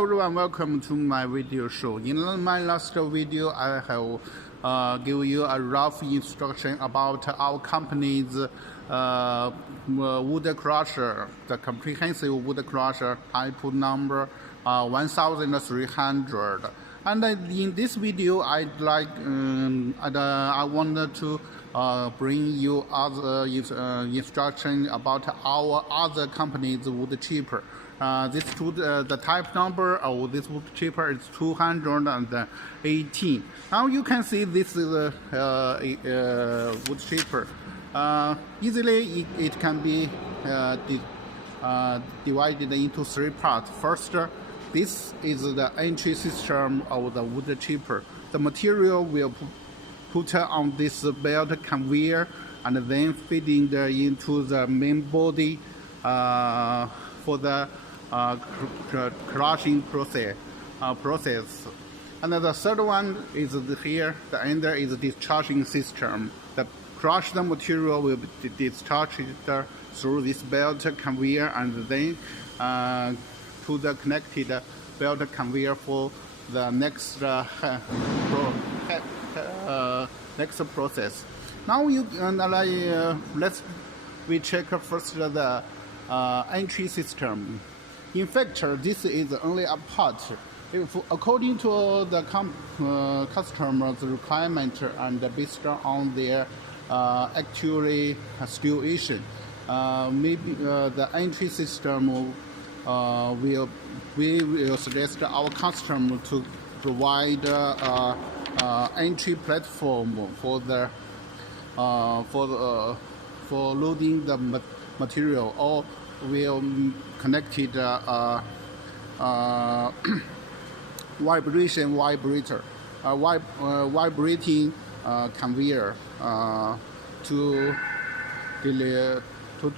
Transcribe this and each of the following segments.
Hello everyone, welcome to my video show. In my last video, I have give you a rough instruction about our company's wood crusher, the comprehensive wood crusher type number 1300. And in this video, I wanted to bring you other instruction about our other company's wood chipper. The type number of this wood chipper is 218. Now you can see this is a wood chipper. Easily it can be divided into three parts. First, this is the entry system of the wood chipper. The material will put on this belt conveyor and then feeding into the main body for the crushing process. And the third one is here. The ender is discharging system. The crushed material will be discharged through this belt conveyor and then to the connected belt conveyor for the next next process. Now we check first the entry system. In fact, this is only a part. According to the customer's requirement and based on their actual situation, maybe the entry system we will suggest our customer to provide entry platform for loading the material, or will connected vibrating conveyor to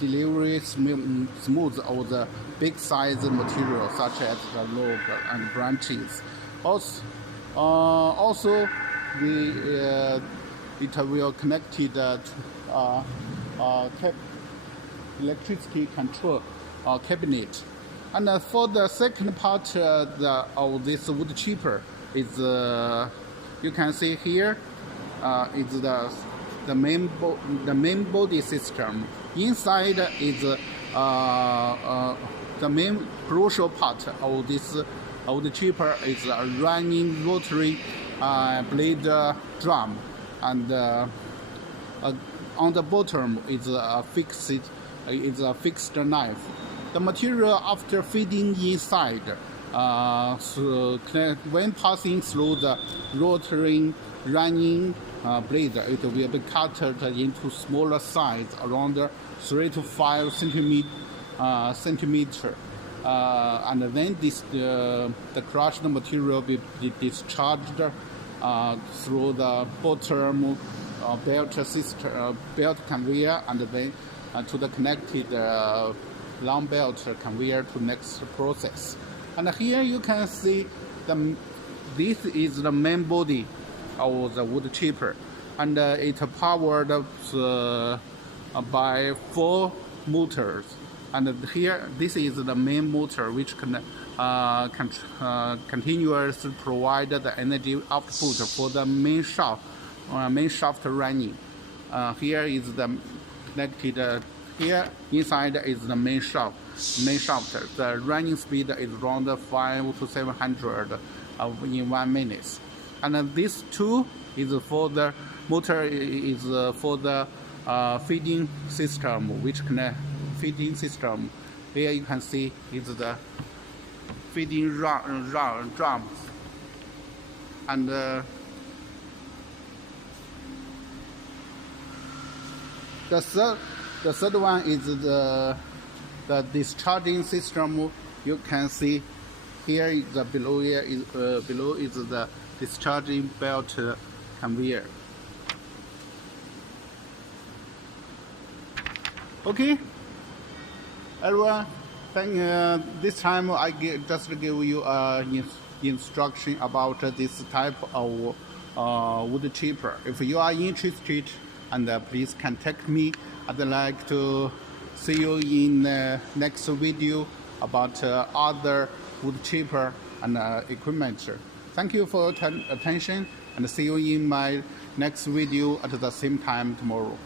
deliver smooth of the big size material such as the log and branches. Also it will connected to electricity control cabinet. And for the second part of this wood chipper is you can see here is the main body system. Inside is the main crucial part of this the chipper is a running rotary blade drum, and on the bottom is a fixed knife. The material after feeding inside, when passing through the rotary running blade, it will be cut into smaller size, around 3 to 5 centimeter. And then the crushed material will be discharged through the bottom belt conveyor, and then to the connected long belt conveyor to next process. And here you can see this is the main body of the wood chipper, and it's powered by 4 motors. And here, this is the main motor which continuously provide the energy output for the main shaft running. Here is the connected. Here inside is the main shaft. The running speed is around 500 to 700 in 1 minute. And this two is for the motor is for the feeding system, which feeding system. Here you can see is the feeding drums, and the third one is the discharging system. You can see here is the below is the discharging belt conveyor. Okay, everyone. This time I just give you instruction about this type of wood chipper. If you are interested, and please contact me. I'd like to see you in next video. about other wood chipper and equipment. Thank you for your attention, and see you in my next video at the same time tomorrow.